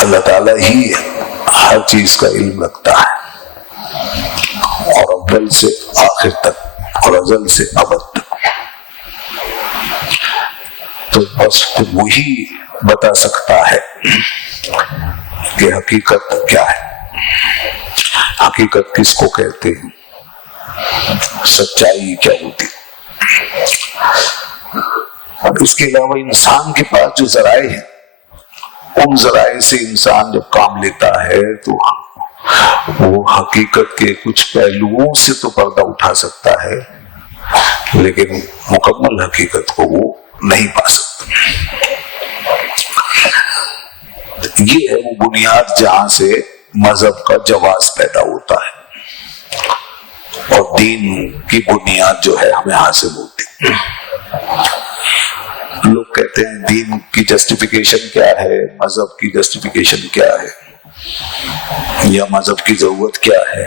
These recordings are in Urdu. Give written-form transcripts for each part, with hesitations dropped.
اللہ تعالیٰ ہی ہر چیز کا علم رکھتا ہے، اور اول سے آخر تک اور ازل سے ابد تک، تو بس وہی بتا سکتا ہے کہ حقیقت کیا ہے، حقیقت کس کو کہتے ہیں، سچائی کیا ہوتی۔ اس کے علاوہ انسان کے پاس جو ذرائع ہیں، ان ذرائع سے انسان جب کام لیتا ہے تو وہ حقیقت کے کچھ پہلوؤں سے تو پردہ اٹھا سکتا ہے، لیکن مکمل حقیقت کو وہ نہیں پا سکتا۔ یہ ہے وہ بنیاد جہاں سے مذہب کا جواز پیدا ہوتا ہے، اور دین کی بنیاد جو ہے ہمیں حاصل ہوتی ہے۔ لوگ کہتے ہیں دین کی جسٹیفیکیشن کیا ہے، مذہب کی جسٹیفیکیشن کیا ہے، یا مذہب کی ضرورت کیا ہے۔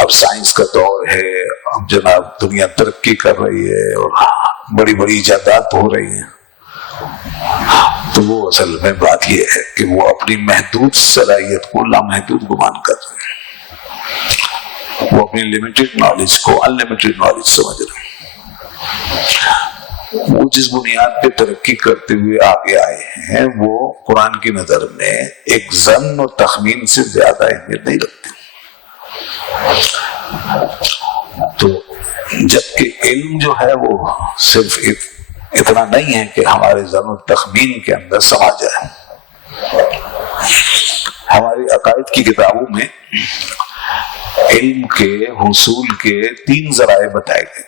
اب سائنس کا دور ہے، اب جناب دنیا ترقی کر رہی ہے اور بڑی بڑی ایجادات ہو رہی ہیں، تو وہ اصل میں بات یہ ہے کہ وہ اپنی محدود صلاحیت کو لامحدود گمان کر رہے ہیں، وہ اپنی لمیٹڈ نالج کو ان لمیٹڈ نالج سمجھ رہے ہیں۔ وہ جس بنیاد پہ ترقی کرتے ہوئے آگے آئے ہیں وہ قرآن کی نظر میں ایک ظن اور تخمین سے زیادہ اہمیت نہیں رکھتے۔ تو جبکہ علم جو ہے وہ صرف اتنا نہیں ہے کہ ہمارے ظن اور تخمین کے اندر سما جائے۔ ہماری عقائد کی کتابوں میں علم کے حصول کے 3 ذرائع بتائے گئے،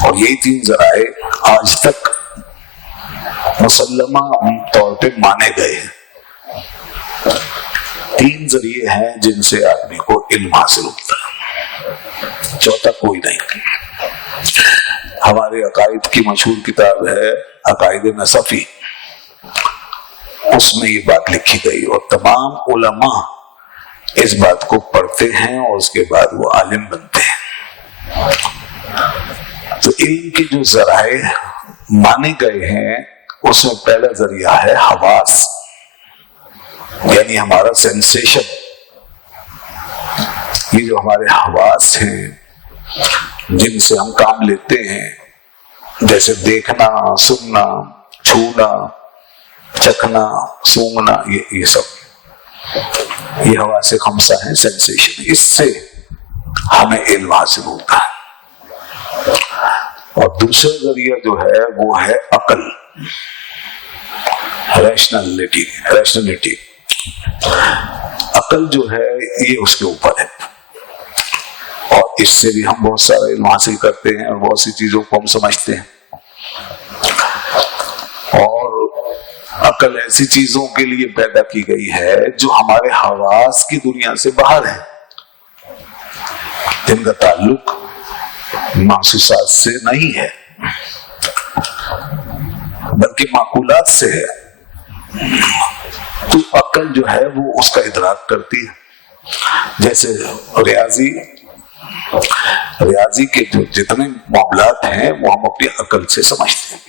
اور یہی 3 ذرائع آج تک مسلمہ طور پہ مانے گئے ہیں۔ 3 ذریعے ہیں جن سے آدمی کو علم حاصل ہوتا ہے، چوتھا کوئی نہیں۔ ہمارے عقائد کی مشہور کتاب ہے عقائد نصفی، اس میں یہ بات لکھی گئی، اور تمام علماء اس بات کو پڑھتے ہیں اور اس کے بعد وہ عالم بنتے ہیں۔ تو علم کے جو ذرائع مانے گئے ہیں اس میں پہلا ذریعہ ہے حواس، یعنی ہمارا سینسیشن۔ یہ جو ہمارے حواس ہیں جن سے ہم کام لیتے ہیں، جیسے دیکھنا، سننا، چھونا، چکھنا، سونگنا، یہ سب یہ حواس خمسہ ہیں، سینسیشن۔ اس سے ہمیں علم حاصل ہوتا ہے۔ اور دوسرا ذریعہ جو ہے وہ ہے عقل، ریشنلٹی۔ عقل جو ہے یہ اس کے اوپر ہے، اور اس سے بھی ہم بہت سارا علم حاصل کرتے ہیں اور بہت سی چیزوں کو ہم سمجھتے ہیں۔ اور عقل ایسی چیزوں کے لیے پیدا کی گئی ہے جو ہمارے حواس کی دنیا سے باہر ہے، جن کا تعلق محسوسات سے نہیں ہے بلکہ معقولات سے ہے۔ تو عقل جو ہے وہ اس کا ادراک کرتی ہے۔ جیسے ریاضی کے جو جتنے معاملات ہیں وہ ہم اپنی عقل سے سمجھتے ہیں،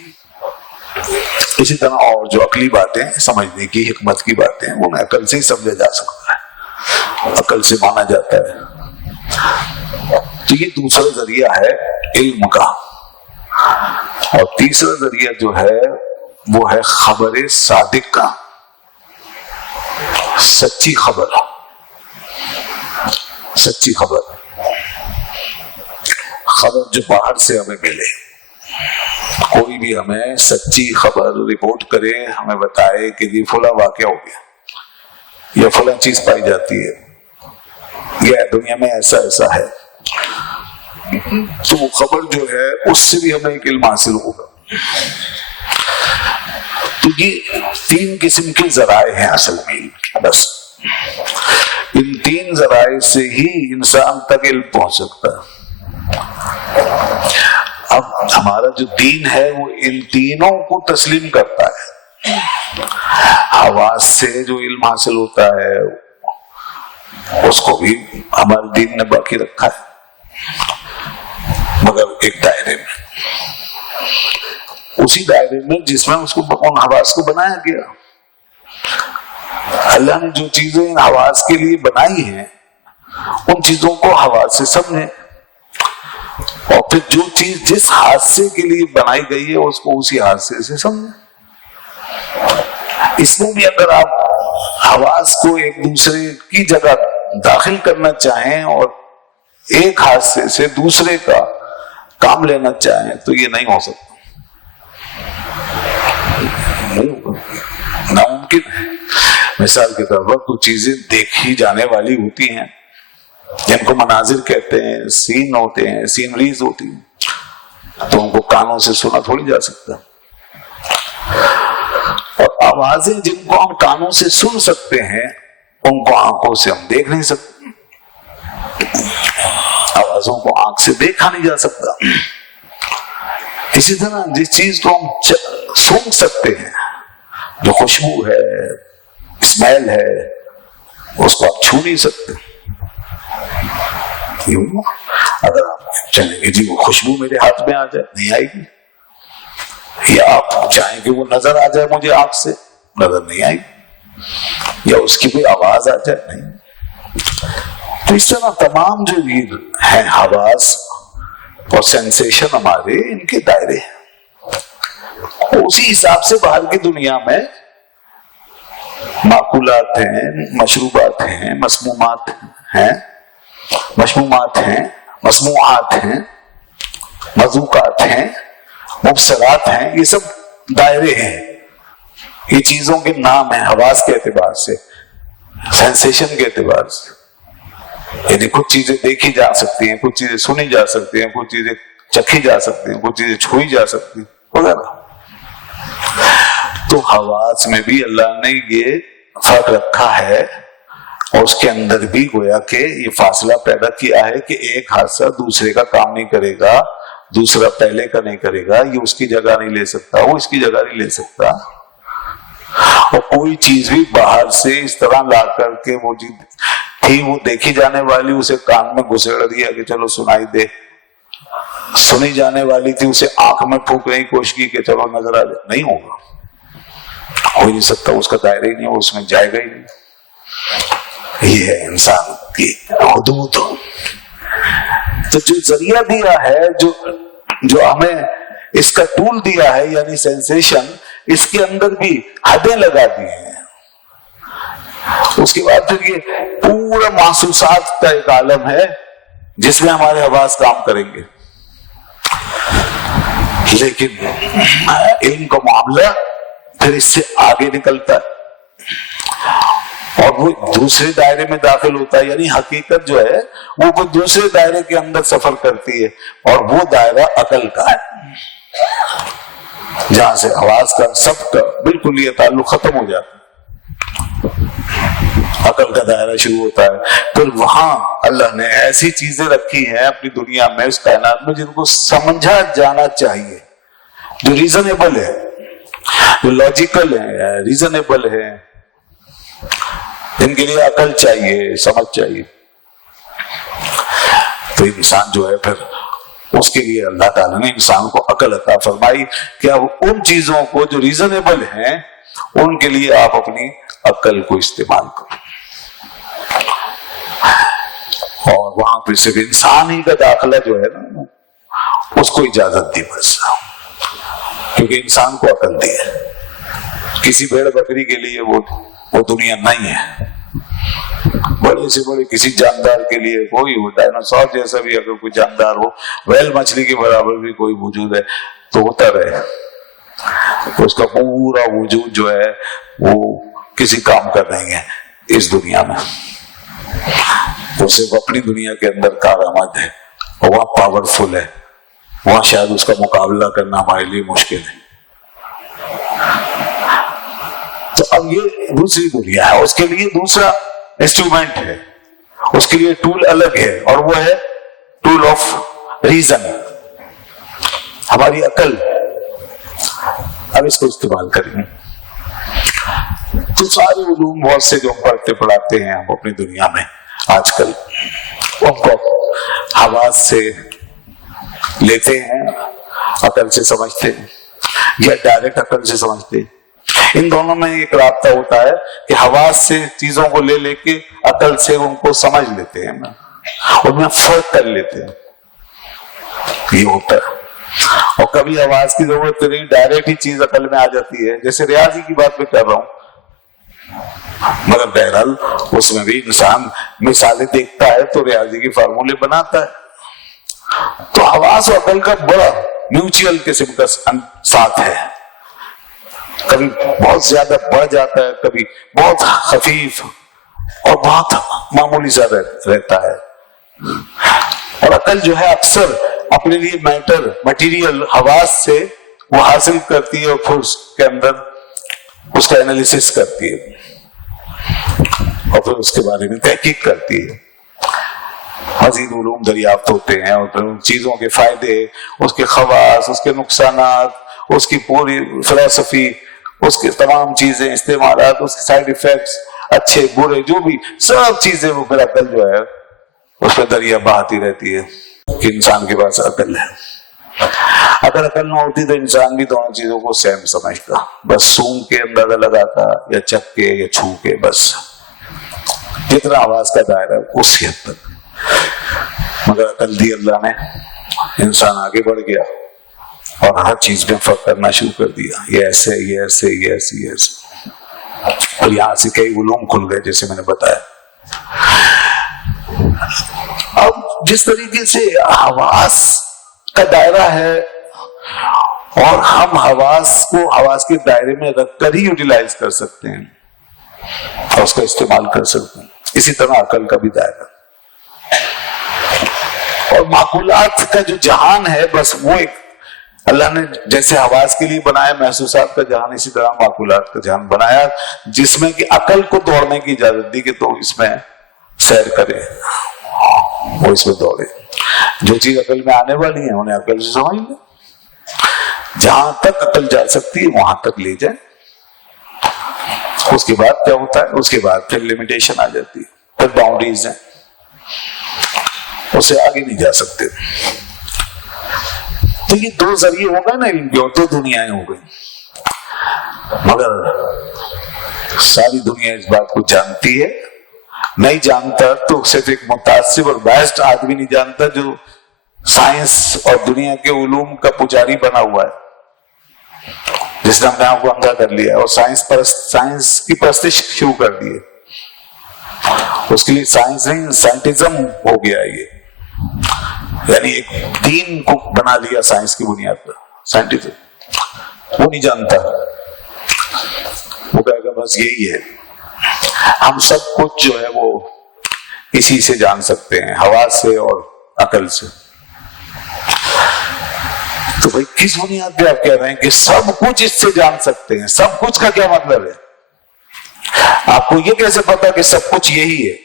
اسی طرح اور جو عقلی باتیں سمجھنے کی حکمت کی باتیں ہیں انہیں عقل سے ہی سمجھا جا سکتا ہے، عقل سے مانا جاتا ہے۔ تو یہ دوسرا ذریعہ ہے علم کا۔ اور تیسرا ذریعہ جو ہے وہ ہے خبر صادق کا، سچی خبر، سچی خبر جو باہر سے ہمیں ملے۔ کوئی بھی ہمیں سچی خبر رپورٹ کرے، ہمیں بتائے کہ یہ فلاں واقعہ ہو گیا یا فلاں چیز پائی جاتی ہے یا دنیا میں ایسا ایسا ہے، تو وہ خبر جو ہے اس سے بھی ہمیں ایک علم حاصل ہوگا۔ تو یہ 3 قسم کے ذرائع ہیں اصل میں علم کے، بس ان 3 ذرائع سے ہی انسان تک علم پہنچ سکتا ہے۔ اب ہمارا جو دین ہے وہ ان تینوں کو تسلیم کرتا ہے۔ حواس سے جو علم حاصل ہوتا ہے اس کو بھی ہمارے دین نے باقی رکھا ہے، مگر ایک دائرے میں، اسی دائرے میں جس میں اس کو ان حواس کو بنایا گیا۔ اللہ نے جو چیزیں ان حواس کے لیے بنائی ہیں ان چیزوں کو حواس سے سمجھیں، اور پھر جو چیز جس حادثے کے لیے بنائی گئی ہے اس کو اسی حادثے سے سمجھیں۔ اس میں بھی اگر آپ حواس کو ایک دوسرے کی جگہ داخل کرنا چاہیں اور ایک حادثے سے دوسرے کا کام لینا چاہیں تو یہ نہیں ہو سکتا، ناممکن ہے۔ مثال کے طور پر کچھ چیزیں دیکھی جانے والی ہوتی ہیں جن کو مناظر کہتے ہیں، سین ہوتے ہیں، سینریز ہوتی ہیں، تو ان کو کانوں سے سنا تھوڑی جا سکتا، اور آوازیں جن کو ہم کانوں سے سن سکتے ہیں ان کو آنکھوں سے ہم دیکھ نہیں سکتے، آوازوں کو آنکھ سے دیکھا نہیں جا سکتا۔ اسی طرح جس چیز کو ہم سونگ سکتے ہیں، جو خوشبو ہے، اسمیل ہے، اس کو آپ چھو نہیں سکتے۔ اگر آپ چلیں گے جی وہ خوشبو میرے ہاتھ میں آ جائے، نہیں آئے گی، یا آپ چاہیں کہ وہ نظر آ جائے مجھے آنکھ سے، نظر نہیں آئے گی، یا اس کی کوئی آواز آ جائے، نہیں۔ تو اس طرح تمام جو ہیں حواس اور سینسیشن ہمارے، ان کے دائرے ہیں، اسی حساب سے باہر کی دنیا میں معقولات ہیں، مشروبات ہیں، مسمومات ہیں، مشمومات ہیں، مسموعات ہیں، مذوقات ہیں، مبصرات ہیں، یہ سب دائرے ہیں، یہ چیزوں کے نام ہیں حواس کے اعتبار سے، سینسیشن کے اعتبار سے۔ یعنی کچھ چیزیں دیکھی جا سکتی ہیں، کچھ چیزیں سنی جا سکتی ہیں، کچھ چیزیں چکھی جا سکتی ہیں، کچھ چیزیں چھوئی جا سکتی ہیں وغیرہ۔ تو حواس میں بھی اللہ نے یہ فرق رکھا ہے، اور اس کے اندر بھی گویا کہ یہ فاصلہ پیدا کیا ہے کہ ایک حادثہ دوسرے کا کام نہیں کرے گا، دوسرا پہلے کا نہیں کرے گا، یہ اس کی جگہ نہیں لے سکتا، وہ اس کی جگہ نہیں لے سکتا، اور کوئی چیز بھی باہر سے اس طرح لا کر کے وہ تھی وہ دیکھی جانے والی اسے کان میں گھسیڑ دیا کہ چلو سنائی دے، سنی جانے والی تھی اسے آنکھ میں پھونکنے کی کوشش کی کہ چلو نظر آ جائے، نہیں ہوگا، ہو نہیں سکتا، اس کا دائرہ ہی نہیں، وہ اس میں جائے گا ہی نہیں۔ یہ ہے انسان کی حدود۔ تو جو ذریعہ دیا ہے، جو ہمیں اس کا ٹول دیا ہے یعنی سینسیشن، اس کے اندر بھی حدیں لگا دی ہیں۔ اس کے بعد پھر یہ پورا محسوسات کا ایک عالم ہے جس میں ہمارے حواس کام کریں گے، لیکن علم کا معاملہ پھر اس سے آگے نکلتا ہے اور وہ دوسرے دائرے میں داخل ہوتا ہے، یعنی حقیقت جو ہے وہ دوسرے دائرے کے اندر سفر کرتی ہے، اور وہ دائرہ عقل کا ہے، جہاں سے حواس کا سب کا بالکل یہ تعلق ختم ہو جاتا ہے، عقل کا دائرہ شروع ہوتا ہے۔ پھر وہاں اللہ نے ایسی چیزیں رکھی ہیں اپنی دنیا میں، اس کائنات میں، جن کو سمجھا جانا چاہیے، جو ریزنیبل ہے، جو لاجیکل ہے، ریزنیبل ہے، جن کے لیے عقل چاہیے، سمجھ چاہیے۔ تو انسان جو ہے پھر اس کے لیے اللہ تعالیٰ نے انسان کو عقل عطا فرمائی کہ اب ان چیزوں کو جو ریزنیبل ہیں ان کے لیے آپ اپنی عقل کو استعمال کرو، اور وہاں پہ صرف انسان ہی کا داخلہ جو ہے نا اس کو اجازت دی بس، کیونکہ انسان کو عقل دی ہے، کسی بھیڑ بکری کے لیے وہ دنیا نہیں ہے، بڑے سے بڑے کسی جاندار کے لیے کوئی ہو، ڈائناسور جیسا بھی اگر کوئی جاندار ہو، ویل مچھلی کے برابر بھی کوئی وجود ہے تو ہوتا رہے، اس کا پورا وجود جو ہے وہ کسی کام کا نہیں ہے اس دنیا میں، وہ صرف اپنی دنیا کے اندر کارآمد ہے، اور وہاں پاورفل ہے، وہاں شاید اس کا مقابلہ کرنا ہمارے لیے مشکل ہے۔ تو اب یہ دوسری دنیا ہے، اس کے لیے دوسرا انسٹرومنٹ ہے، اس کے لیے ٹول الگ ہے، اور وہ ہے ٹول آف ریزن، ہماری عقل۔ اب اس کو استعمال کریں تو سارے علوم بہت سے جو پڑھتے پڑھاتے ہیں ہم اپنی دنیا میں آج کل، ان کو حواس سے لیتے ہیں، عقل سے سمجھتے ہیں، یا ڈائریکٹ عقل سے سمجھتے ہیں، ان دونوں میں ایک رابطہ ہوتا ہے کہ حواس سے چیزوں کو لے لے کے عقل سے ان کو سمجھ لیتے ہیں، ان میں فرق کر لیتے ہیں، یہ ہوتا ہے۔ اور کبھی حواس کی ضرورت نہیں، ڈائریکٹ ہی چیز عقل میں آ جاتی ہے، جیسے ریاضی کی بات میں کر رہا ہوں، مگر بہرحال اس میں بھی انسان مثالیں دیکھتا ہے تو ریاضی کی فارمولے بناتا ہے۔ تو حواس اور عقل کا بڑا میوچل قسم کا ساتھ ہے، کبھی بہت زیادہ بڑھ جاتا ہے، کبھی بہت خفیف اور بہت معمولی سا رہتا ہے۔ اور عقل جو ہے اکثر اپنے لیے مٹیریل حواس سے وہ حاصل کرتی ہے اور پھر اس کے اندر اس کا انالیسس کرتی ہے اور پھر اس کے بارے میں تحقیق کرتی ہے، مزید علوم دریافت ہوتے ہیں اور پھر ان چیزوں کے فائدے، اس کے خواص، اس کے نقصانات، اس کی پوری فلسفی، اس کے تمام چیزیں، استعمالات، اس کے سائیڈ ایفیکٹس، اچھے برے جو بھی سب چیزیں وہ پھر عقل جو ہے اس پہ دریا بہاتی رہتی ہے کہ انسان کے پاس عقل ہے۔ اگر عقل نہ ہوتی تو انسان بھی دونوں چیزوں کو سیم سمجھتا، بس سونگ کے اندازہ لگاتا یا چک کے یا چھو کے، بس جتنا آواز کا دائرہ اس حد تک۔ مگر عقل دی اللہ نے، انسان آگے بڑھ گیا اور ہر چیز میں فرق کرنا شروع کر دیا، یہ ایسے یہ ایسے یہ ایسے یہ ایسے، اور یہاں سے کئی علوم کھل گئے جیسے میں نے بتایا۔ اب جس طریقے سے حواس کا دائرہ ہے اور ہم حواس کو حواس کے دائرے میں رکھ کر ہی یوٹیلائز کر سکتے ہیں اور اس کا استعمال کر سکتے ہیں، اسی طرح عقل کا بھی دائرہ اور معقولات کا جو جہان ہے، بس وہ ایک اللہ نے جیسے حواس کے لیے بنایا محسوسات کا جہان، اسی طرح معقولات کا جہان بنایا جس میں کہ عقل کو دوڑنے کی اجازت دی کہ تو اس میں سیر کرے، وہ اس میں دوڑے، جو چیز عقل میں آنے والی ہے انہیں عقل سے سمجھ لیں، جہاں تک عقل جا سکتی ہے وہاں تک لے جائیں، اس کے بعد کیا ہوتا ہے، اس کے بعد پھر لمیٹیشن آ جاتی ہے، پھر باؤنڈریز ہیں، اس سے آگے نہیں جا سکتے۔ تو یہ دو ذریعے ہو گئے نا علم کے، اور دو دنیایں ہو گئی، مگر ساری دنیا اس بات کو جانتی ہے، نہیں جانتا تو صرف ایک متعصب اور بیسڈ آدمی نہیں جانتا جو سائنس اور دنیا کے علوم کا پجاری بنا ہوا ہے، جس نے اپنے آپ کو اندھا کر لیا اور سائنس کی پرستش شروع کر دی ہے، اس کے لیے سائنس نہیں سائنٹزم ہو گیا ہے، یہ یعنی ایک دین کو بنا لیا سائنس کی بنیاد پر، سائنٹزم وہ نہیں جانتا، وہ کہے گا بس یہی ہے، ہم سب کچھ جو ہے وہ اسی سے جان سکتے ہیں، حواس سے اور عقل سے۔ تو بھائی کس بنیاد پہ آپ کہہ رہے ہیں کہ سب کچھ اس سے جان سکتے ہیں؟ سب کچھ کا کیا مطلب ہے؟ آپ کو یہ کیسے پتا کہ سب کچھ یہی ہے؟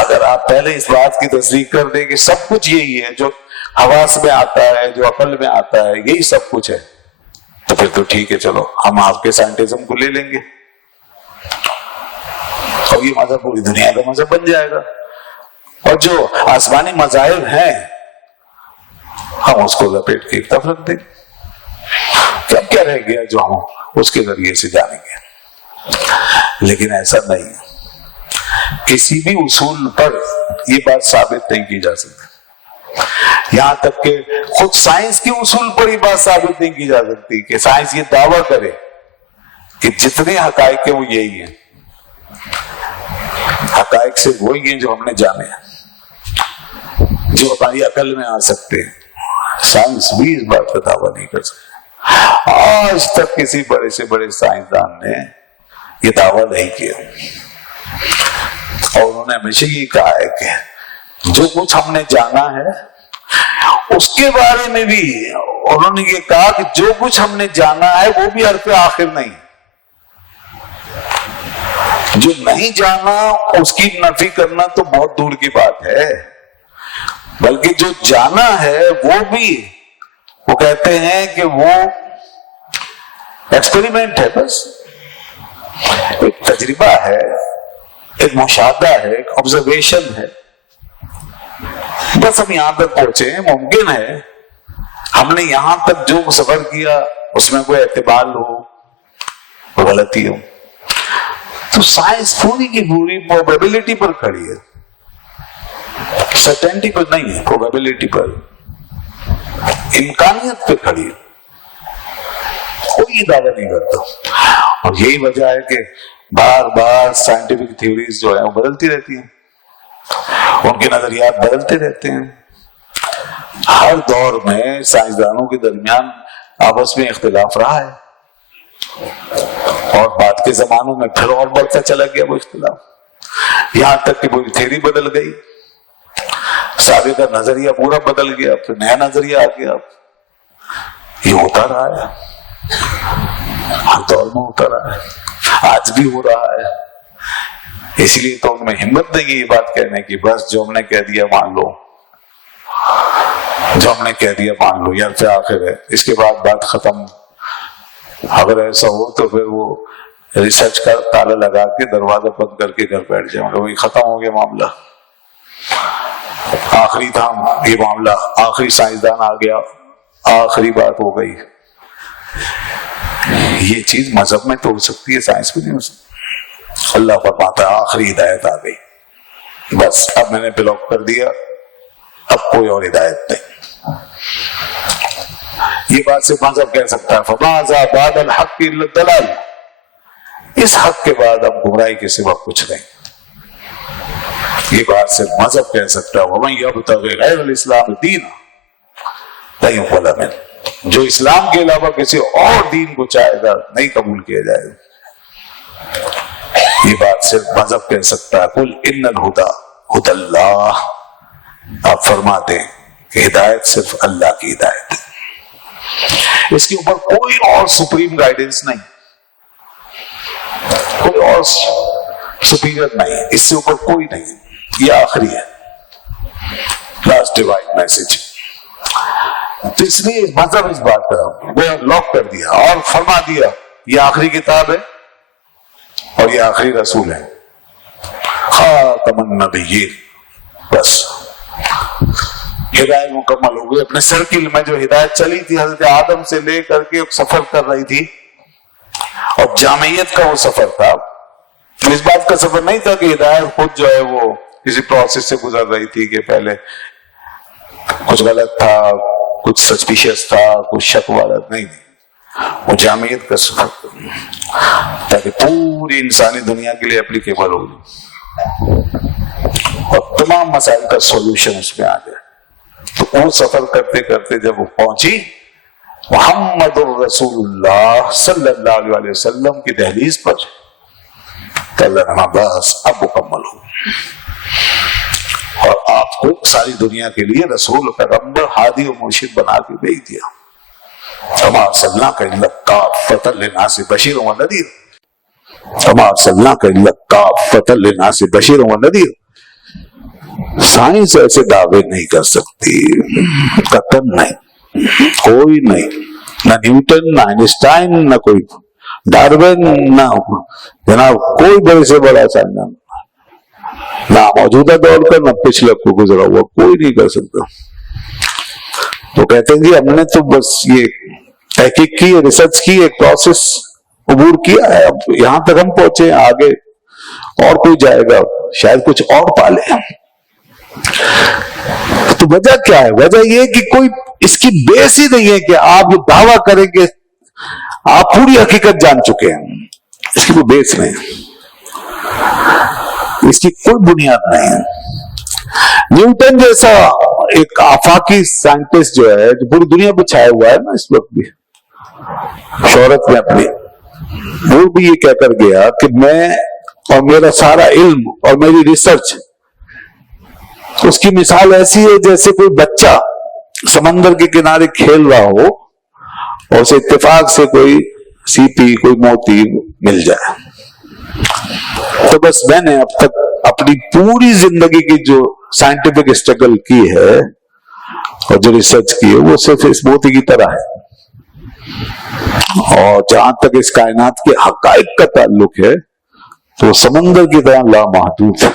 اگر آپ پہلے اس بات کی تصدیق کر دیں کہ سب کچھ یہی ہے، جو حواس میں آتا ہے، جو عقل میں آتا ہے، یہی سب کچھ ہے، تو پھر تو ٹھیک ہے، چلو ہم آپ کے سائنٹزم کو لے لیں گے اور یہ مذہب پوری دنیا کا مذہب بن جائے گا، اور جو آسمانی مذاہب ہیں ہم اس کو لپیٹ کے ایک طرف رکھ دیں گے، اب کیا رہ گیا جو ہم اس کے ذریعے سے جانیں گے۔ لیکن ایسا نہیں، کسی بھی اصول پر یہ بات ثابت نہیں کی جا سکتی، یہاں تک کہ خود سائنس کے اصول پر یہ بات ثابت نہیں کی جا سکتی کہ سائنس یہ دعویٰ کرے کہ جتنے حقائق ہیں وہ یہی ہیں، حقائق سے وہی ہیں جو ہم نے جانے ہیں، جو ہماری عقل میں آ سکتے ہیں، سائنس بھی اس بات کا دعویٰ نہیں کر سکتا۔ آج تک کسی بڑے سے بڑے سائنسدان نے یہ دعویٰ نہیں کیا، اور انہوں نے ہمیشہ یہ کہا ہے کہ جو کچھ ہم نے جانا ہے اس کے بارے میں بھی انہوں نے یہ کہا کہ جو کچھ ہم نے جانا ہے وہ بھی حرف آخر نہیں، جو نہیں جانا اس کی نفی کرنا تو بہت دور کی بات ہے، بلکہ جو جانا ہے وہ بھی وہ کہتے ہیں کہ وہ ایکسپیریمنٹ ہے، بس ایک تجربہ ہے، ایک مشاہدہ ہے، ایک آبزرویشن ہے، بس ہم یہاں تک پہنچے ہیں، ممکن ہے ہم نے یہاں تک جو سفر کیا اس میں کوئی اعتبار ہو، غلطی ہو. تو سائنس پوری کی پوری پروبیبلٹی پر کھڑی ہے، سرٹینٹی پر نہیں ہے، پروبیبلٹی پر، امکانیت پہ کھڑی ہے، کوئی دعویٰ نہیں کرتا. اور یہی وجہ ہے کہ بار بار سائنٹیفک تھیوریز جو ہیں وہ بدلتی رہتی ہیں، ان کے نظریات بدلتے رہتے ہیں. ہر دور میں سائنسدانوں کے درمیان آپس میں اختلاف رہا ہے، اور بعد کے زمانوں میں پھر اور بڑھتا چلا گیا وہ اختلاف، یہاں تک کہ پوری تھیوری بدل گئی، سابقہ نظریہ پورا بدل گیا، پھر نیا نظریہ آ گیا. یہ ہوتا رہا ہے، ہر دور میں ہوتا رہا ہے، آج بھی ہو رہا ہے. اس لیے تو ان میں ہمت نہیں ہے یہ بات کہنے کی بس جو ہم نے کہہ دیا مان لو، جو ہم نے کہہ دیا مان لو، یار پھر آخر ہے اس کے بعد بات ختم. اگر ایسا ہو تو پھر وہ ریسرچ کا تالا لگا کے دروازہ بند کر کے گھر بیٹھ جائیں، وہی ختم ہو گیا معاملہ، آخری تھا یہ معاملہ، آخری سائنسدان آ گیا، آخری بات ہو گئی. یہ چیز مذہب میں تو ہو سکتی ہے، سائنس میں نہیں ہو سکتی. اللہ فرماتا ہے آخری ہدایت آ گئی، بس اب میں نے بلاک کر دیا، اب کوئی اور ہدایت نہیں. یہ بات صرف مذہب کہہ سکتا ہے، فَمَاذَا بَعْدَ الْحَقِّ إِلَّا الضَّلَالُ، اس حق کے بعد اب گمراہی کے سوا کچھ نہیں. یہ بات صرف مذہب کہہ سکتا ہے، وَمَن يَبْتَغِ غَيْرَ الْإِسْلَامِ دِينًا لَّن يُقْبَلَ مِنْهُ، جو اسلام کے علاوہ کسی اور دین کو چاہے گا نہیں قبول کیا جائے گا. یہ بات صرف مذہب کہہ سکتا ہے. قُلْ إِنَّ الْهُدَىٰ هُدَى اللَّهِ، آپ فرما دیں کہ ہدایت صرف اللہ کی ہدایت ہے، اس کے اوپر کوئی اور سپریم گائیڈنس نہیں، کوئی اور سپیریئر نہیں، اس سے اوپر کوئی نہیں. یہ آخری ہے، لاسٹ ڈیوائن میسج. تو اس لیے مذہب اس بات کا وہ لاک کر دیا اور فرما دیا یہ آخری کتاب ہے اور یہ آخری رسول ہے، خاتم النبیین. بس ہدایت مکمل ہو گئی. اپنے سرکل میں جو ہدایت چلی تھی حضرت آدم سے لے کر کے سفر کر رہی تھی، اور جامعیت کا وہ سفر تھا. اس بات کا سفر نہیں تھا کہ ہدایت خود جو ہے وہ کسی پروسیس سے گزر رہی تھی کہ پہلے کچھ غلط تھا، کچھ سسپیشس تھا، کچھ شک والا نہیں. وہ جامعیت کا سفر تاکہ پوری انسانی دنیا کے لیے اپلیکیبل ہو اور تمام مسائل کا سولوشن اس میں آ جائے. تو وہ سفر کرتے کرتے جب وہ پہنچی محمد الرسول اللہ صلی اللہ علیہ وسلم کی دہلیز پر، تو اللہ نے بس اب مکمل ہو اور آپ کو ساری دنیا کے لیے رسول، پیغمبر، ہادی و مرشد بنا کے بھیج دیا. وما ارسلناک الا کافۃ للناس بشیرا ونذیر، وما ارسلناک الا کافۃ للناس بشیرا ونذیر. سائنس ایسے دعوے نہیں کر سکتی، قطعاً نہیں، کوئی نہیں، نہ نیوٹن، نہ آئنسٹائن، نہ کوئی ڈارون، نہ جناب کوئی بڑے سے بڑا سائنسدان، نہ موجودہ دور کا نہ پچھلے کو گزرا ہوا، کوئی نہیں کر سکتا. تو کہتے ہیں جی ہم نے تو بس یہ تحقیق کی، ریسرچ کی، ایک پروسیس عبور کیا ہے، اب یہاں تک ہم پہنچے، آگے اور کوئی جائے گا شاید کچھ اور پالے. تو وجہ کیا ہے؟ وجہ یہ کہ کوئی اس کی بیس ہی نہیں ہے کہ آپ یہ دعویٰ کریں کہ آپ پوری حقیقت جان چکے ہیں. اس کی کوئی بیس نہیں، اس کی کوئی بنیاد نہیں ہے. نیوٹن جیسا ایک آفاقی سائنٹسٹ جو ہے، جو پوری دنیا پہ چھایا ہوا ہے نا اس وقت بھی شہرت میں اپنی، وہ بھی یہ کہہ کر گیا کہ میں اور میرا سارا علم اور میری ریسرچ، اس کی مثال ایسی ہے جیسے کوئی بچہ سمندر کے کنارے کھیل رہا ہو اور اسے اتفاق سے کوئی سیپی، کوئی موتی مل جائے. تو بس میں نے اب تک اپنی پوری زندگی کی جو سائنٹیفک اسٹرگل کی ہے اور جو ریسرچ کی ہے وہ صرف اس موتی کی طرح ہے. اور جہاں تک اس کائنات کے حقائق کا تعلق ہے تو سمندر کی طرح لامحدود ہے.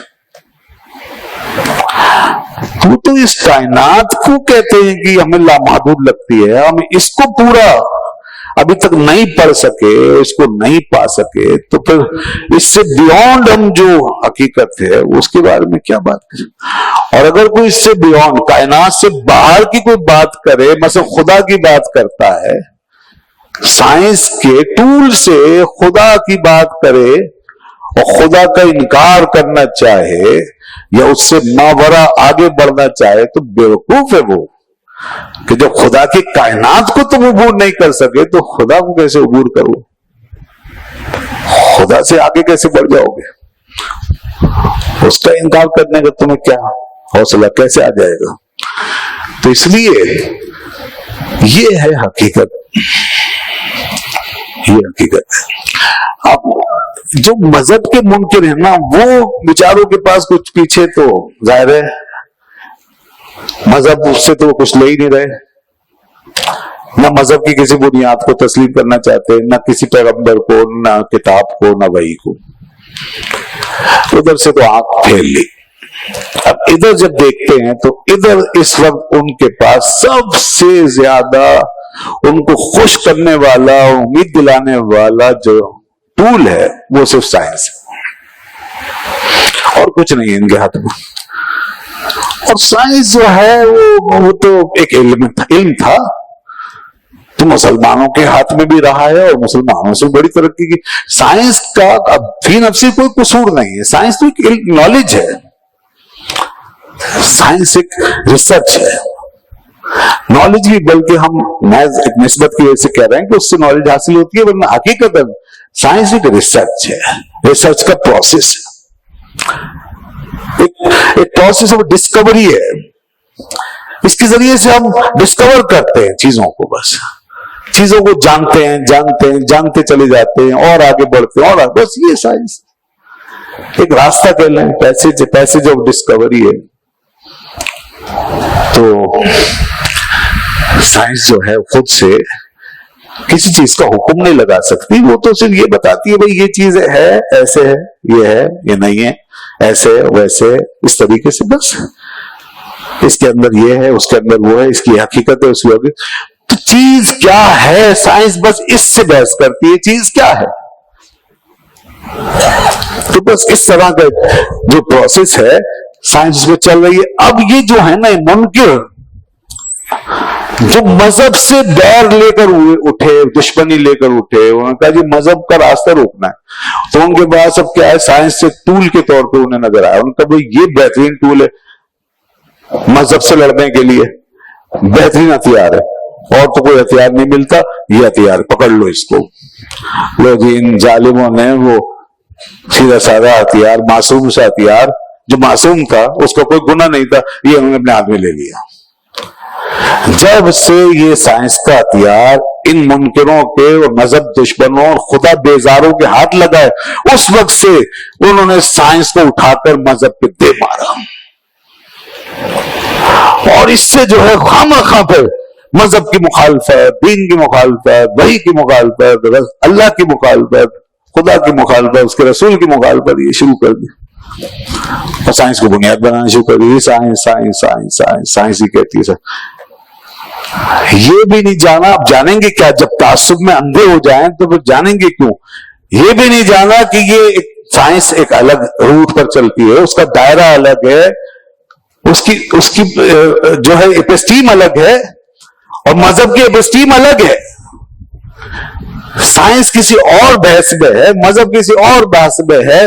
تو اس کائنات کو کہتے ہیں کہ ہمیں لامحدود لگتی ہے، ہم اس کو پورا ابھی تک نہیں پڑھ سکے، اس کو نہیں پا سکے، تو پھر اس سے بیونڈ ہم جو حقیقت ہے اس کے بارے میں کیا بات کریں؟ اور اگر کوئی اس سے بیونڈ، کائنات سے باہر کی کوئی بات کرے، مثلا خدا کی بات کرتا ہے، سائنس کے ٹول سے خدا کی بات کرے اور خدا کا انکار کرنا چاہے یا اس سے ماورا آگے بڑھنا چاہے، تو بیوقوف ہے وہ، کہ جب خدا کی کائنات کو تم عبور نہیں کر سکے تو خدا کو کیسے عبور کرو؟ خدا سے آگے کیسے بڑھ جاؤ گے؟ اس کا انکار کرنے کا تمہیں کیا حوصلہ کیسے آ جائے گا؟ تو اس لیے یہ ہے حقیقت، یہ حقیقت ہے۔ اب جو مذہب کے منکر ہیں نا، وہ بیچاروں کے پاس کچھ پیچھے تو ظاہر ہے مذہب سے تو وہ کچھ لے ہی نہیں رہے، نہ مذہب کی کسی بنیاد کو تسلیم کرنا چاہتے، نہ کسی پیغمبر کو، نہ کتاب کو، نہ وحی کو، ادھر سے تو آنکھ پھیر لی۔ اب ادھر جب دیکھتے ہیں تو ادھر اس وقت ان کے پاس سب سے زیادہ ان کو خوش کرنے والا، امید دلانے والا جو ٹول ہے وہ صرف سائنس ہے، اور کچھ نہیں ہے ان کے ہاتھ میں۔ اور سائنس جو ہے وہ تو ایک علم تھا، تو مسلمانوں کے ہاتھ میں بھی رہا ہے اور مسلمانوں سے بڑی ترقی کی۔ سائنس کا اب فی نفسی کوئی قصور نہیں ہے، سائنس تو ایک نالج ہے، سائنس ایک ریسرچ ہے، نالج بھی، بلکہ ہم محض ایک نسبت کی وجہ سے کہہ رہے ہیں کہ اس سے نالج حاصل ہوتی ہے، ورنہ حقیقت سائنس ایک ریسرچ ہے، ریسرچ کا پروسیس ہے، ایک پروسیس آف ڈسکوری ہے۔ اس کے ذریعے سے ہم ڈسکور کرتے ہیں چیزوں کو، بس چیزوں کو جانتے ہیں، جانتے چلے جاتے ہیں اور آگے بڑھتے ہیں، اور بس یہ سائنس ایک راستہ کہہ لیں، پیسے آف ڈسکوری ہے۔ تو سائنس جو ہے خود سے کسی چیز کا حکم نہیں لگا سکتی، وہ تو صرف یہ بتاتی ہے بھئی یہ چیز ہے، ایسے ہے، یہ ہے، یہ نہیں ہے، ایسے ویسے، اس طریقے سے، بس اس کے اندر یہ ہے، اس کے اندر وہ ہے، اس کی حقیقت ہے، اس کی حقیقت۔ تو چیز کیا ہے، سائنس بس اس سے بحث کرتی ہے، چیز کیا ہے۔ تو بس اس طرح کا جو پروسیس ہے سائنس میں چل رہی ہے۔ اب یہ جو ہے نا منکر جو مذہب سے بیر لے کر اٹھے، دشمنی لے کر اٹھے، انہوں نے کہا جی مذہب کا راستہ روکنا ہے، تو ان کے پاس اب کیا ہے، سائنس سے ٹول کے طور پہ انہیں نظر آیا۔ ان کا بھائی یہ بہترین ٹول ہے مذہب سے لڑنے کے لیے، بہترین ہتھیار ہے، اور تو کوئی ہتھیار نہیں ملتا، یہ ہتھیار پکڑ لو، اس کو لو جی۔ ان ظالموں نے وہ سیدھا سادہ ہتھیار، معصوم سا ہتھیار، جو معصوم تھا، اس کا کوئی گناہ نہیں تھا، یہ انہوں نے اپنے ہاتھ میں لے لیا۔ جب سے یہ سائنس کا ہتھیار ان منکروں کے اور مذہب دشمنوں اور خدا بیزاروں کے ہاتھ لگا ہے، اس وقت سے انہوں نے سائنس کو اٹھا کر مذہب پہ دے مارا، اور اس سے جو ہے خواہ پھر مذہب کی مخالفت، دین کی مخالفت، وحی کی مخالفت، اللہ کی مخالفت، خدا کی مخالفت، اس کے رسول کی مخالفت، یہ شروع کر دی، اور سائنس کو بنیاد بنانا شروع کر دی۔ Science science science science science ہی کہتی ہے سر۔ یہ بھی نہیں جانا، اب جانیں گے کیا؟ جب تعصب میں اندھے ہو جائیں تو پھر جانیں گے کیوں؟ یہ بھی نہیں جانا کہ یہ سائنس ایک الگ روٹ پر چلتی ہے، اس کا دائرہ الگ ہے، اس کی جو ہے اپسٹیم الگ ہے، اور مذہب کی اپسٹیم الگ ہے۔ سائنس کسی اور بحث میں ہے، مذہب کسی اور بحث میں ہے،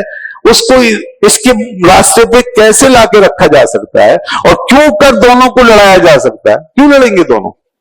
اس کو اس کے راستے پہ کیسے لا کے رکھا جا سکتا ہے، اور کیوں کر دونوں کو لڑایا جا سکتا ہے؟ کیوں لڑیں گے دونوں؟